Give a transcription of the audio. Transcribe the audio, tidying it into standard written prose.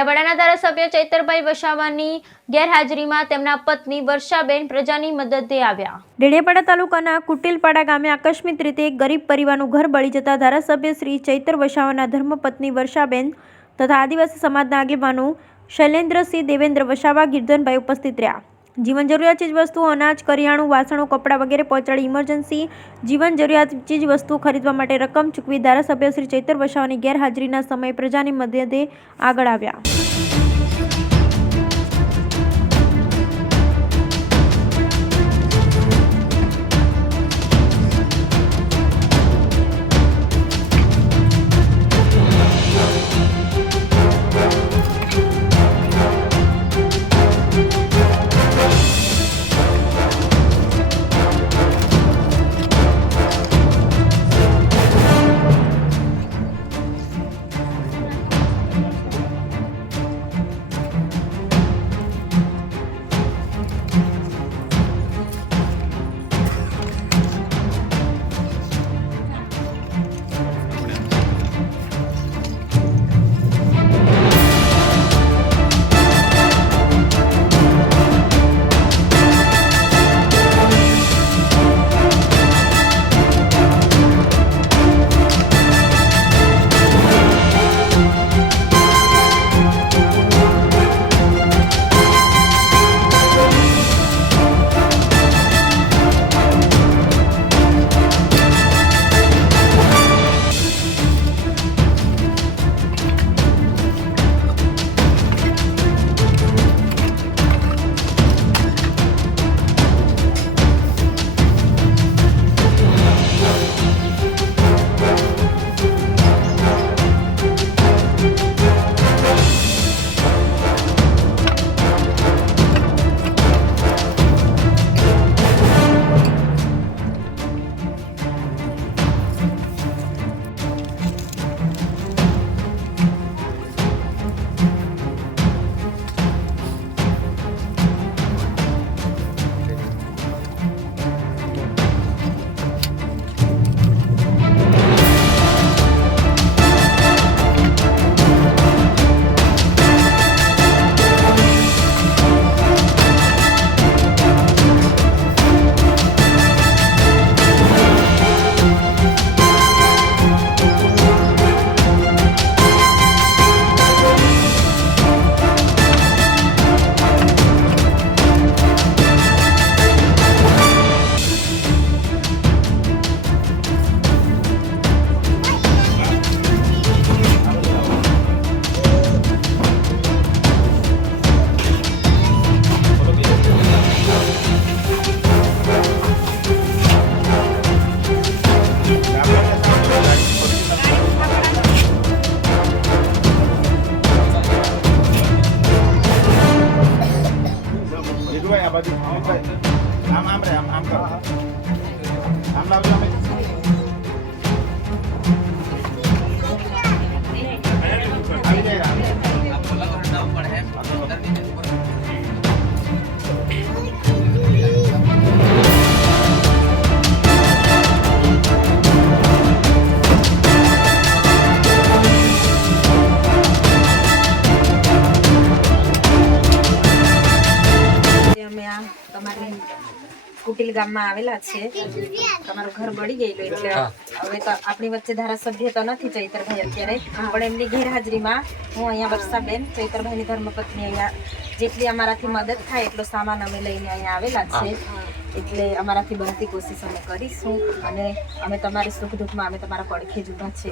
ડેડિયાપાડાના ધારાસભ્ય ચૈતરભાઈ વસાવાની ગેરહાજરીમાં તેમના પત્ની વર્ષાબેન પ્રજાની મદદે આવ્યા। ડેડિયાપાડા તાલુકાના કુટિલપાડા ગામે આકસ્મિક રીતે એક ગરીબ પરિવારનું ઘર બળી જતા ધારાસભ્ય શ્રી ચૈતર વસાવાના ધર્મપત્ની વર્ષાબેન તથા આદિવાસી સમાજના આગેવાનો શૈલેન્દ્રસિંહ દેવેન્દ્ર વસાવા ગિરધનભાઈ ઉપસ્થિત રહ્યા। જીવન જરૂરિયાત ચીજ વસ્તુઓ અનાજ કરિયાણું વાસણો કપડાં વગેરે પહોંચાડી ઇમરજન્સી જીવન જરૂરિયાત ચીજ વસ્તુઓ ખરીદવા માટે રકમ ચૂકવી ધારાસભ્ય શ્રી ચૈતર વસાવાની ગેરહાજરીના સમયે પ્રજાની મદદે આગળ આવ્યા। કુટિલ ગામમાં આવેલા છે। તમારું ઘર બળી ગયેલું એટલે હવે તો આપણી વચ્ચે ધારાસભ્ય તો નથી ચૈતરભાઈ અત્યારે, પણ એમની ગેરહાજરીમાં હું અહીંયા વર્ષાબેન ચૈતરભાઈની ધર્મપત્ની અહીંયા જેટલી અમારાથી મદદ થાય એટલો સામાન અમે લઈને અહીંયા આવેલા છે। એટલે અમારાથી બનતી કોશિશ અમે કરીશું અને અમે તમારી સુખ દુઃખમાં અમે તમારા પડખે જ ઊભા છે।